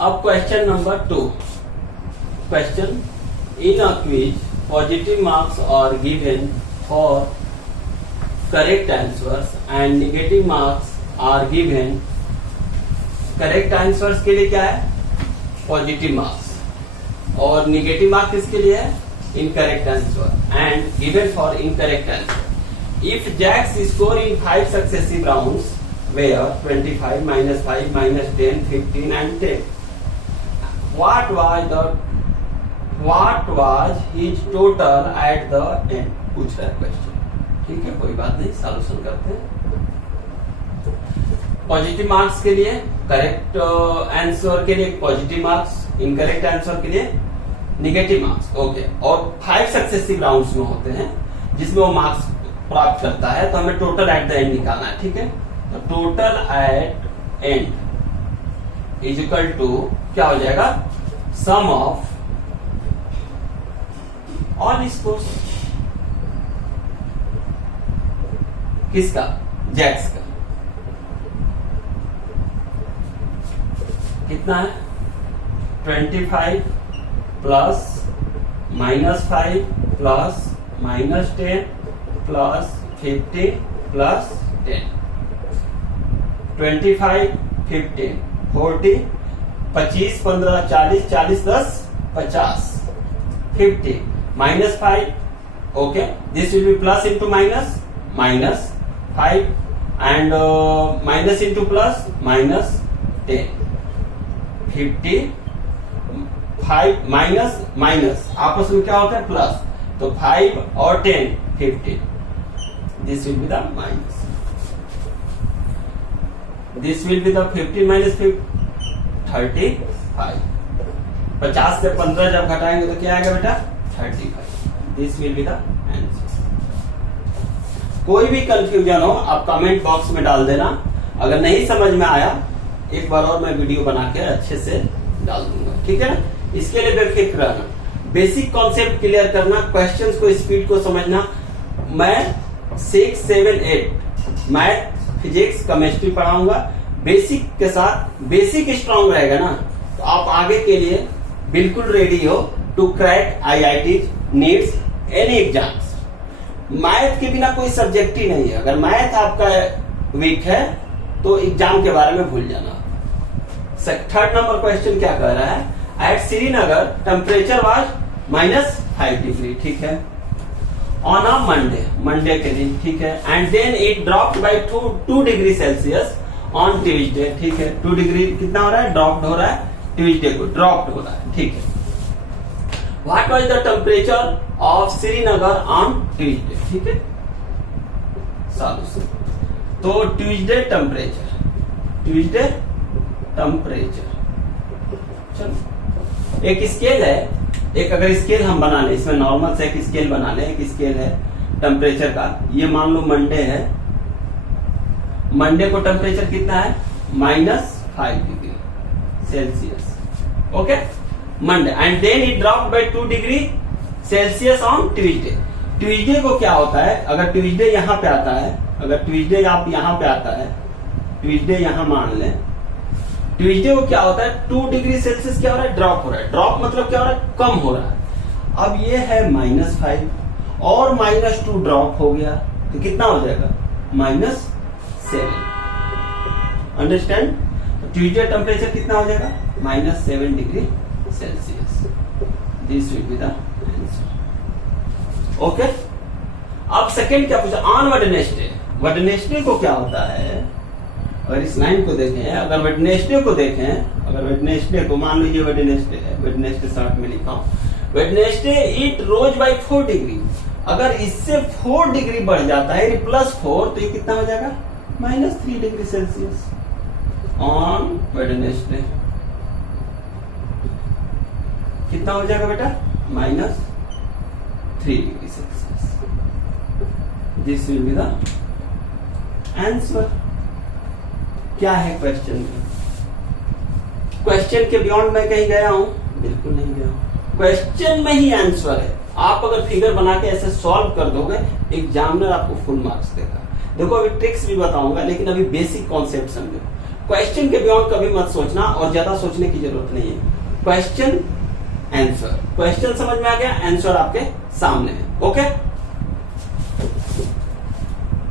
अब question number 2. Question: in a quiz, positive marks are given for correct answers and negative marks are given. Correct answers के लिए क्या है? Positive marks. और negative marks किसके लिए है? Incorrect answer. And given for incorrect answer. If Jack's score in 5 successive rounds were 25, -5, -10, 15 and 10, what was his total at the end? पूछ रहा है क्वेश्चन. ठीक है, कोई बात नहीं, सॉल्यूशन करते हैं. पॉजिटिव मार्क्स के लिए करेक्ट आंसर के लिए पॉजिटिव मार्क्स, इनकरेक्ट आंसर के लिए निगेटिव मार्क्स. ओके. और 5 सक्सेसिव राउंड्स में होते हैं जिसमें वो मार्क्स प्राप्त करता है. तो हमें टोटल एट द एंड निकालना है. ठीक है, तो total at end is equal to क्या हो जाएगा? Sum of all scores. किसका? जैक्स का. कितना है? 25 plus -5 plus -10 plus 50 plus 10. 25, 15, 40, 25, 15, 40, 40, 10, 50, 50, -5. Okay, this will be plus into minus, -5 and minus into plus, -10. 50, 5 minus आपस में क्या होता है? प्लस. तो 5 और 10, 15. This will be the minus. This will be the 15 minus 35. 50 से 15 जब घटाएंगे तो क्या आएगा बेटा? 35. This will be the answer. कोई भी कंफ्यूजन हो आप कमेंट बॉक्स में डाल देना. अगर नहीं समझ में आया एक बार और मैं वीडियो बना के अच्छे से डाल दूंगा. ठीक है ना? इसके लिए बेफिक्र रहना. बेसिक कॉन्सेप्ट क्लियर करना, क्वेश्चंस को, स्पीड को समझना. मैं 6, 7, 8 मैथ, फिजिक्स, केमिस्ट्री पढ़ाऊंगा. बेसिक के साथ बेसिक स्ट्रांग रहेगा ना तो आप आगे के लिए बिल्कुल रेडी हो to crack IIT, NEETs, any exams. Math के बिना कोई सब्जेक्ट ही नहीं है. अगर मैथ आपका वीक है तो एग्जाम के बारे में भूल जाना. थर्ड नंबर क्वेश्चन क्या कह रहा है? At Srinagar temperature was -5 degree. ठीक है, ऑन अ मंडे के दिन. ठीक है, and then it dropped by 2 degree Celsius on Tuesday. ठीक है, 2 डिग्री कितना हो रहा है? ड्रॉप्ड हो रहा है. ट्यूजडे को ड्रॉप्ड हो रहा है. ठीक है, what was the temperature of Srinagar on Tuesday? ठीक है, सॉल्यूशन. तो ट्यूजडे टेम्परेचर, चलो एक स्केल है. एक अगर स्केल हम बना लें, इसमें नॉर्मल से एक स्केल बना लें. एक स्केल है टेम्परेचर का. ये मान लो मंडे है. मंडे को टेम्परेचर कितना है? -5 degree Celsius. Okay, Monday. And then it dropped by 2 degree Celsius on Tuesday. Tuesday को क्या होता है? अगर ट्यूजडे यहां पे आता है, अगर ट्यूजडे आप यहां पे आता है, ट्यूजडे यहां मान लें. ट्यूजडे को क्या होता है? 2 डिग्री सेल्सियस क्या हो रहा है? ड्रॉप हो रहा है. ड्रॉप मतलब क्या हो रहा है? कम हो रहा है. अब ये है -5 और -2 ड्रॉप हो गया तो कितना हो जाएगा? -7. अंडरस्टैंड? ट्यूजडे टेम्परेचर कितना हो जाएगा? -7 degree Celsius. This will be the answer. Okay. अब सेकेंड क्या पूछा? On Wednesday. वेडनेसडे को क्या होता है? अगर इस लाइन को देखें, अगर वेडनेसडे को देखें, अगर वेडनेसडे को मान लीजिए वेडनेसडे है, वेडनेसडे शॉर्ट में लिखा हूं. Wednesday it rose by 4 degree. अगर इससे 4 डिग्री बढ़ जाता है +4 तो ये कितना हो जाएगा? -3 डिग्री सेल्सियस ऑन वेडनेसडे. कितना हो जाएगा बेटा? -3 degree Celsius. This will be the answer. क्या है क्वेश्चन में? क्वेश्चन के बियॉन्ड मैं कहीं गया हूं? बिल्कुल नहीं गया हूं. क्वेश्चन में ही आंसर है. आप अगर फिगर बना के ऐसे सॉल्व कर दोगे, एग्जामिनर आपको फुल मार्क्स देगा. देखो अभी ट्रिक्स भी बताऊंगा, लेकिन अभी बेसिक कॉन्सेप्ट समझो. क्वेश्चन के बियॉन्ड कभी मत सोचना और ज्यादा सोचने की जरूरत नहीं है। क्वेश्चन आंसर, क्वेश्चन समझ में आ गया, आंसर आपके सामने है। ओके।